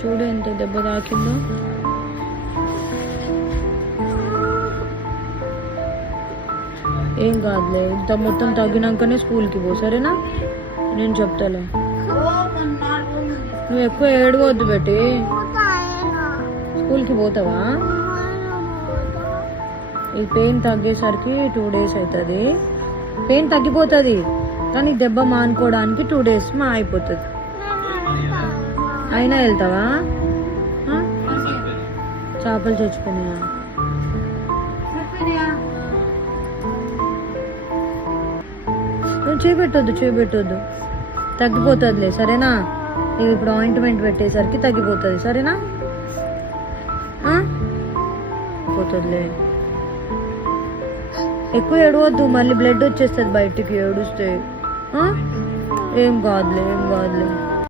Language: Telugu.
చూడు ఎంత దెబ్బ తాకిందో. ఏం కాదులే, ఇంత మొత్తం తగ్గినాకనే స్కూల్కి పో, సరేనా? నేను చెప్తాలే. నువ్వు ఎక్కువ ఏడవద్దు బెట్టి. స్కూల్కి పోతావా? ఈ పెయిన్ తగ్గేసరికి 2 days అవుతుంది. పెయిన్ తగ్గిపోతుంది కానీ దెబ్బ మానుకోవడానికి 2 days అయిపోతుంది. అయినా వెళ్తావా? చేపలు చచ్చిపోయినాయా? నువ్వు చేపెట్టొద్దు, తగ్గిపోతుందిలే, సరేనా? నేను ఇప్పుడు ఆయింట్మెంట్ పెట్టేసరికి తగ్గిపోతుంది, సరేనా? పోతుందిలే. ఎక్కువ ఏడవద్దు, మళ్ళీ బ్లడ్ వచ్చేస్తుంది బయటికి ఏడుస్తే. ఏం కాదులే.